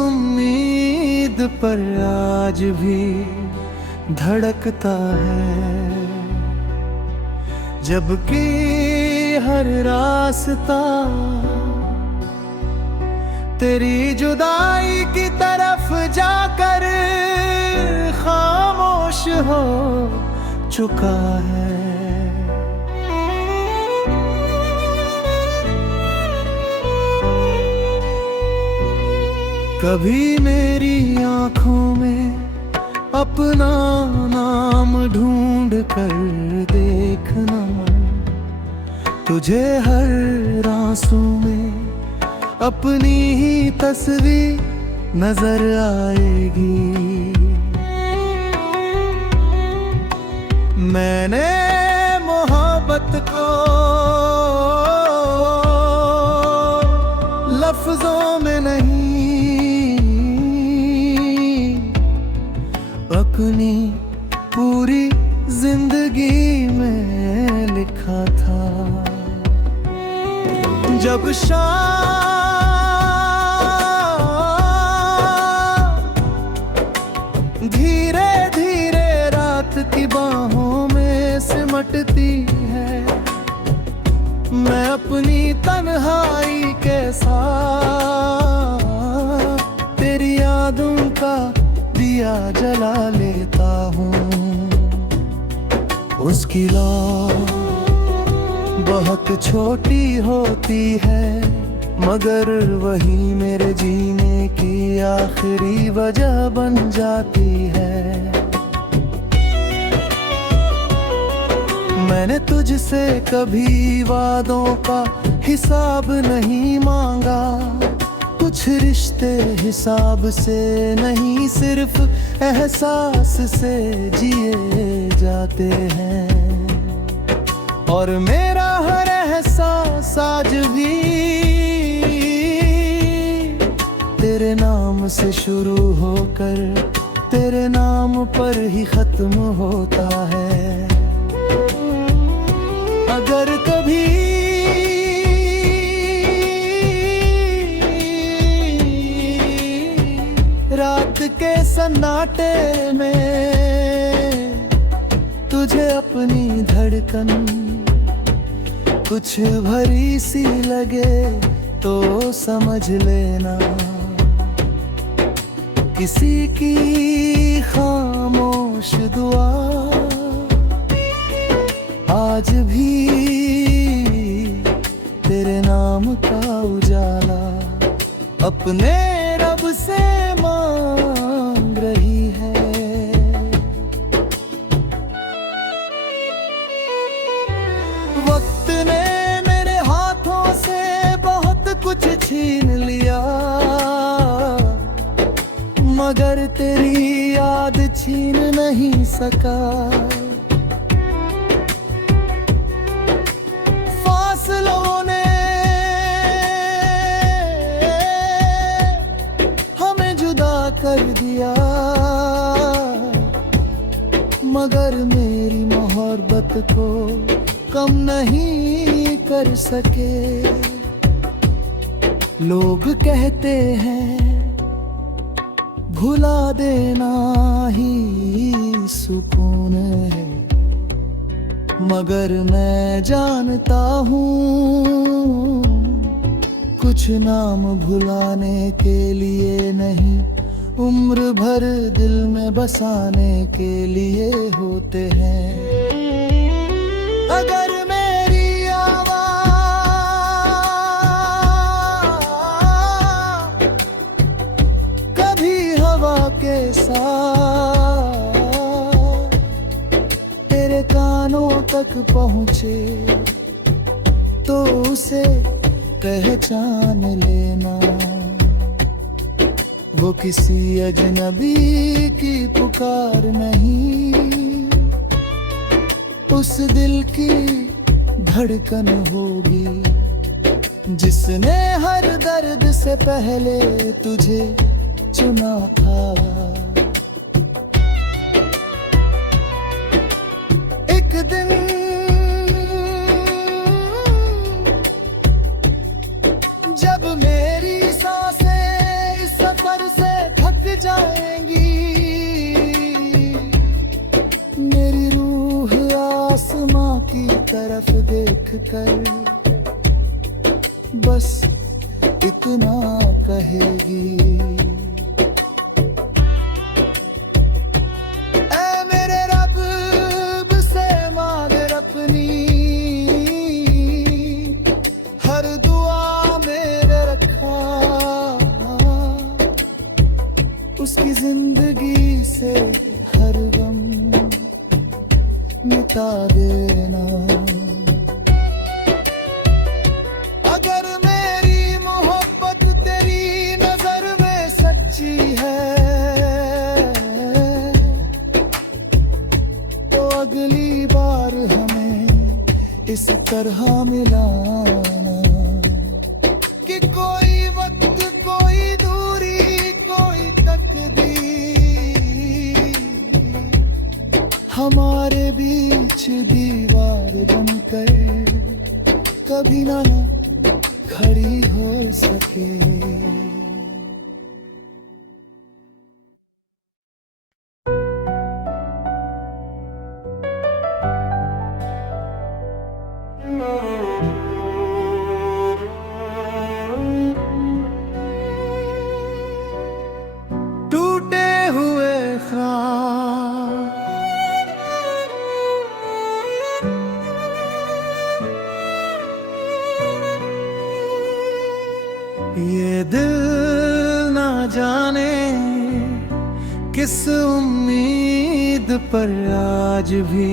उम्मीद पर आज भी धड़कता है, जबकि हर रास्ता तेरी जुदाई की तरफ जाकर खामोश हो चुका है। कभी मेरी आंखों में अपना नाम ढूंढ कर देखना, तुझे हर आंसू में अपनी ही तस्वीर नजर आएगी। मैंने मोहब्बत को लफ्जों में नहीं, अपनी पूरी जिंदगी में लिखा था। जब शाम धीरे धीरे रात की बाहों में सिमटती है, मैं अपनी तन्हाई के साथ तेरी यादों का दिया जला लेता हूँ। उसकी लौ बहुत छोटी होती है, मगर वही मेरे जीने की आखिरी वजह बन जाती है। मैंने तुझसे कभी वादों का हिसाब नहीं मांगा, कुछ रिश्ते हिसाब से नहीं, सिर्फ एहसास से जिए जाते हैं। और मेरा हर एहसास आज भी तेरे नाम से शुरू होकर तेरे नाम पर ही खत्म होता है। अगर कभी रात के सन्नाटे में तुझे अपनी धड़कन कुछ भरी सी लगे तो समझ लेना, किसी की खामोश दुआ आज भी तेरे नाम का उजाला अपने रब से मांग रही है। वक्त ने मेरे हाथों से बहुत कुछ छीन लिया, मगर तेरी याद छीन नहीं सका। फासलों ने हमें जुदा कर दिया, मगर मेरी मोहब्बत को कम नहीं कर सके। लोग कहते हैं भुला देना ही सुकून है, मगर मैं जानता हूँ कुछ नाम भुलाने के लिए नहीं, उम्र भर दिल में बसाने के लिए होते हैं। अगर मेरी आवाज़ कभी हवा के साथ तेरे कानों तक पहुँचे तो उसे पहचान लेना, वो किसी अजनबी की पुकार नहीं, उस दिल की धड़कन होगी जिसने हर दर्द से पहले तुझे चुना था। एक दिन जब मेरी सांसें इस सफर जाएंगी। मेरी रूह आसमां की तरफ देख कर बस इतना कहेगी, ऐ मेरे रब से मांग अपनी, हर दुआ मेरे रखा, उसकी जिंदगी से हर गम मिटा देना। अगर मेरी मोहब्बत तेरी नजर में सच्ची है तो अगली बार हमें इस तरह मिलाना कि कोई वक्त, कोई दूरी, कोई तकदीर हमारे बीच दीवार बनकर कभी ना खड़ी हो सके। टूटे हुए ख्वाब ये दिल ना जाने किस उम्मीद पर आज भी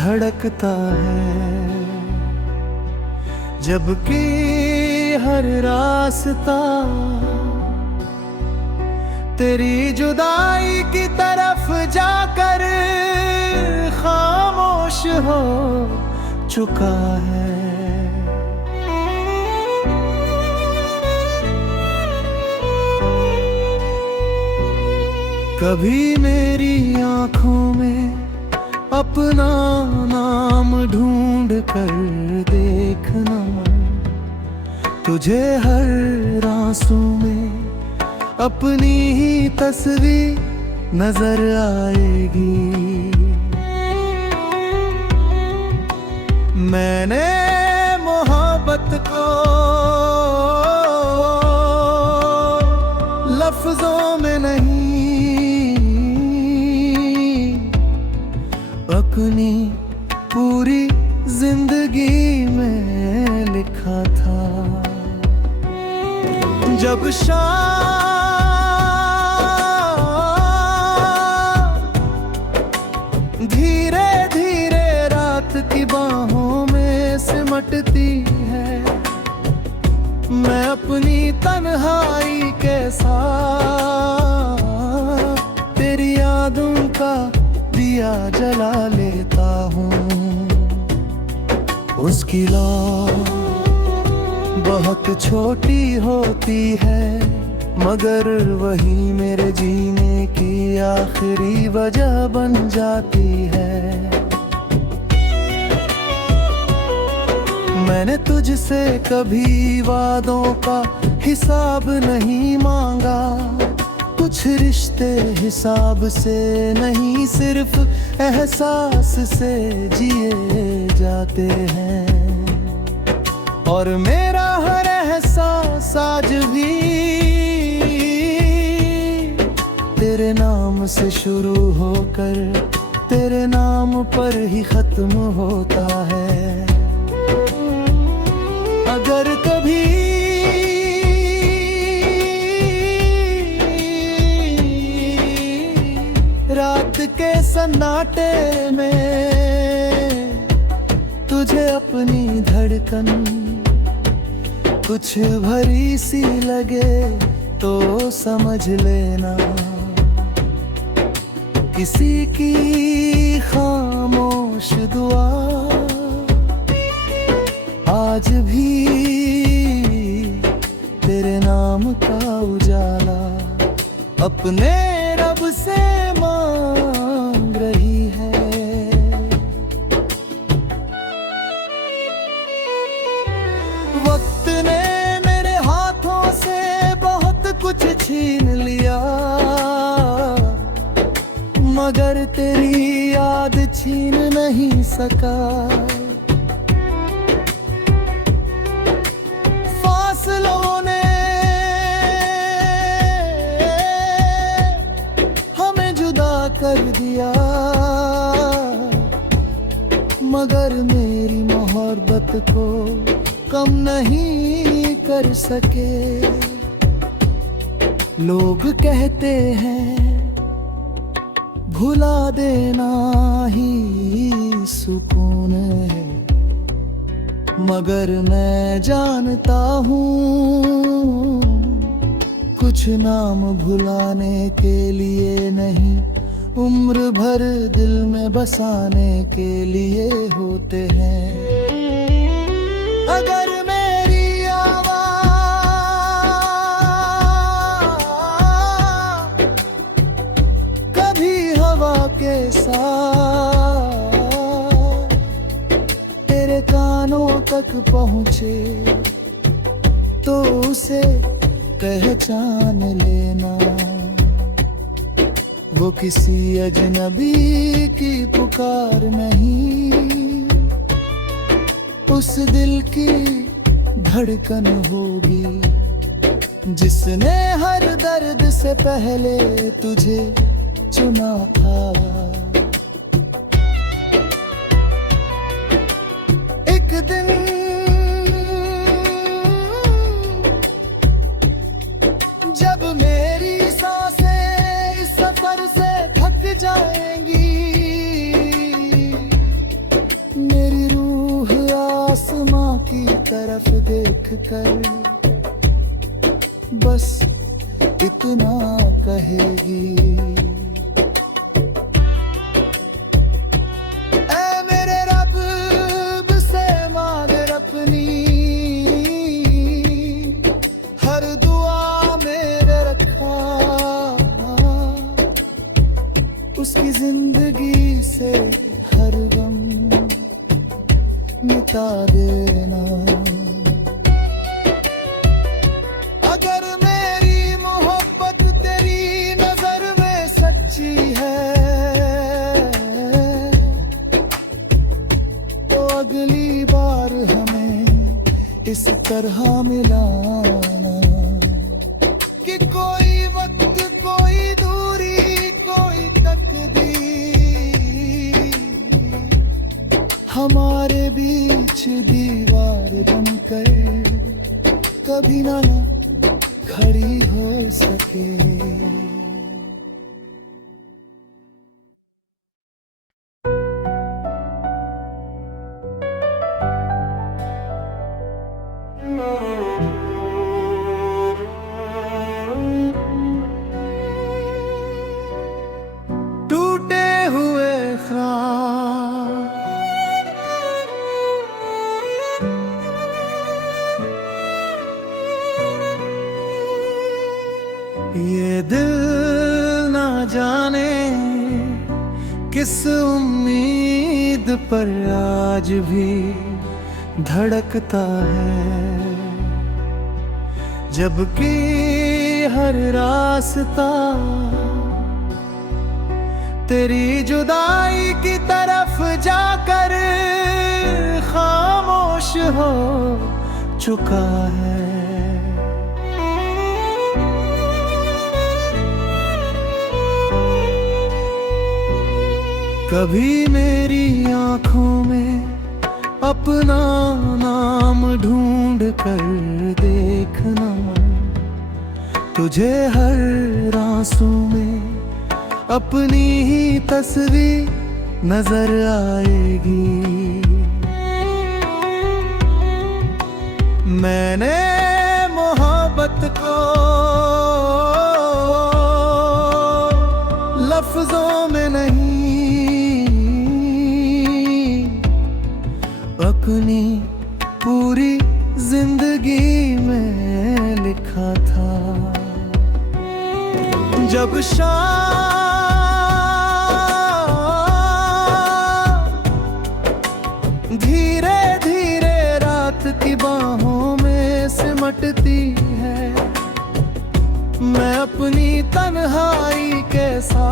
धड़कता है, जबकि हर रास्ता तेरी जुदाई की तरफ जाकर खामोश हो चुका है। कभी मेरी आंखों में अपना नाम ढूंढ कर देखना, तुझे हर आंसू में अपनी ही तस्वीर नजर आएगी। मैंने मोहब्बत को लफ्जों में नहीं अपनी पूरी जिंदगी में लिखा था। जब शाम धीरे धीरे रात की बाहों में सिमटती है, मैं अपनी तन्हाई के साथ तेरी यादों का दिया जला लेता हूँ। उसकी लौ बहुत छोटी होती है, मगर वही मेरे जीने की आखिरी वजह बन जाती है। मैंने तुझसे कभी वादों का हिसाब नहीं मांगा, कुछ रिश्ते हिसाब से नहीं सिर्फ एहसास से जिए जाते हैं। और मेरा हर एहसास आज भी तेरे नाम से शुरू होकर तेरे नाम पर ही खत्म होता है। अगर कभी रात के सन्नाटे में तुझे अपनी धड़कन कुछ भरी सी लगे तो समझ लेना, किसी की खामोश दुआ आज भी तेरे नाम का उजाला अपने रब से मांग रही है। वक्त ने मेरे हाथों से बहुत कुछ छीन लिया, तेरी याद छीन नहीं सका। फासलों ने हमें जुदा कर दिया, मगर मेरी मोहब्बत को कम नहीं कर सके। लोग कहते हैं भुला देना ही सुकून है, मगर मैं जानता हूँ कुछ नाम भुलाने के लिए नहीं, उम्र भर दिल में बसाने के लिए होते हैं। अगर मेरी आवाज़ कभी हवा के साथ तेरे कानों तक पहुँचे तो उसे पहचान लेना। वो किसी अजनबी की पुकार नहीं, उस दिल की धड़कन होगी जिसने हर दर्द से पहले तुझे चुना था। एक दिन जब मेरी सांसें इस सफर से थक जाएंगी, मेरी रूह आसमां की तरफ देख कर बस इतना कहेगी, ऐ मेरे रब से मांग अपनी हर दुआ मेरे रखा, उसकी जिंदगी से हर गम मिटा देना। अगर मेरी मोहब्बत तेरी नजर में सच्ची है तो अगली बार हमें इस तरह मिलाना कि कोई वक्त, कोई दूरी, कोई तकदीर हमारे बीच दीवार बनकर कभी ना खड़ी हो सके। टूटे हुए ख्वाब ये दिल ना जाने किस उम्मीद पर आज भी धड़कता है, जबकि हर रास्ता तेरी जुदाई की तरफ जाकर खामोश हो चुका है। कभी मेरी आंखों में अपना नाम ढूंढ कर देखना, तुझे हर आंसू में अपनी ही तस्वीर नजर आएगी। मैंने मोहब्बत को लफ्जों में नहीं अपनी पूरी जिंदगी में लिखा था। जब शाम धीरे धीरे रात की बाहों में सिमटती है, मैं अपनी तन्हाई के साथ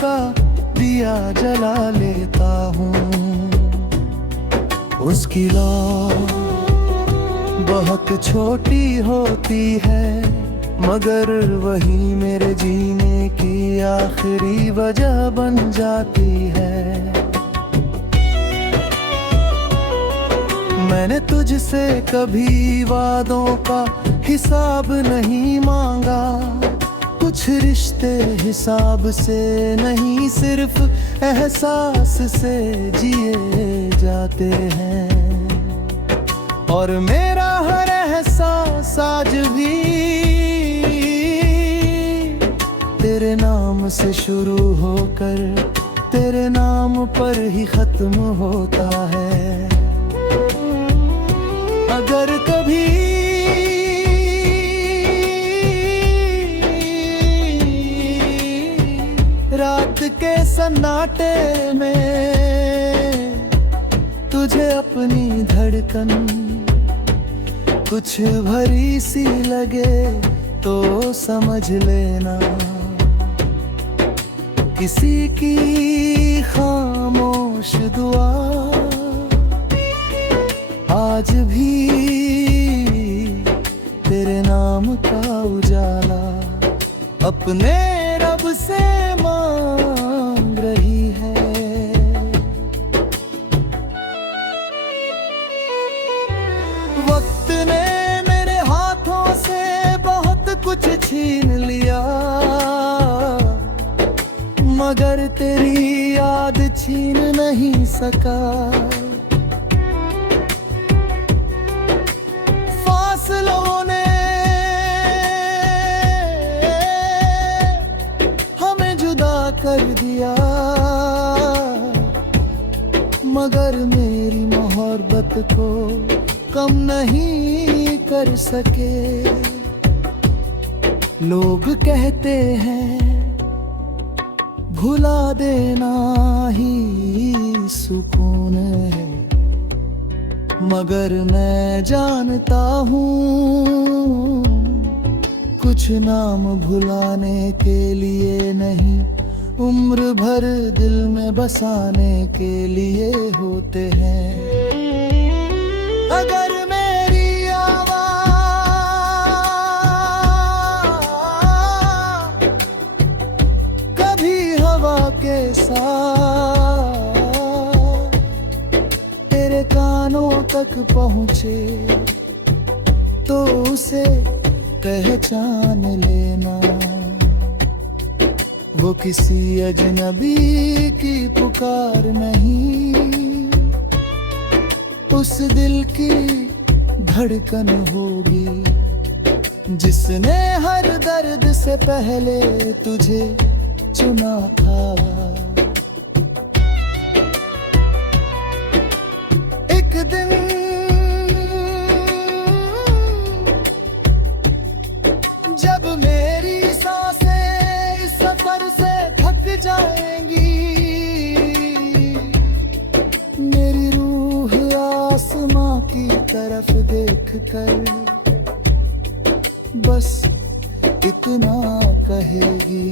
का दिया जला लेता हूँ। उसकी लौ बहुत छोटी होती है, मगर वही मेरे जीने की आखिरी वजह बन जाती है। मैंने तुझसे कभी वादों का हिसाब नहीं मांगा, कुछ रिश्ते हिसाब से नहीं, सिर्फ एहसास से जिए जाते हैं। और मेरा हर एहसास आज भी तेरे नाम से शुरू होकर तेरे नाम पर ही खत्म होता है। अगर कभी रात के सन्नाटे में तुझे अपनी धड़कन कुछ भरी सी लगे तो समझ लेना, किसी की खामोश दुआ आज भी तेरे नाम का उजाला अपने रब से मांग रही है। वक्त ने मेरे हाथों से बहुत कुछ छीन लिया, मगर तेरी याद छीन नहीं सका। फासलों ने हमें जुदा कर दिया, मगर मेरी मोहब्बत को कम नहीं कर सके। लोग कहते हैं भुला देना ही सुकून है, मगर मैं जानता हूँ कुछ नाम भुलाने के लिए नहीं, उम्र भर दिल में बसाने के लिए होते हैं। अगर मेरी आवाज़ कभी हवा के साथ तेरे कानों तक पहुँचे तो उसे पहचान लेना, वो किसी अजनबी की पुकार नहीं, उस दिल की धड़कन होगी जिसने हर दर्द से पहले तुझे चुना था। एक दिन जब मेरी सांसें इस सफर से थक जाएंगी, मेरी रूह आसमां की तरफ देखकर बस इतना कहेगी,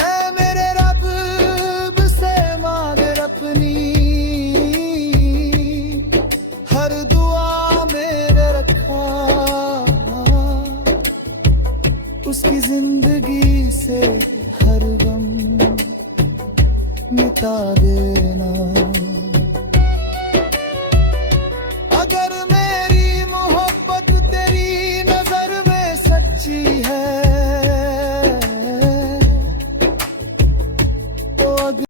ऐ मेरे रब से मांग अपनी हर दुआ मेरे रखा, उसकी जिंदगी से हर गम मिटा देना।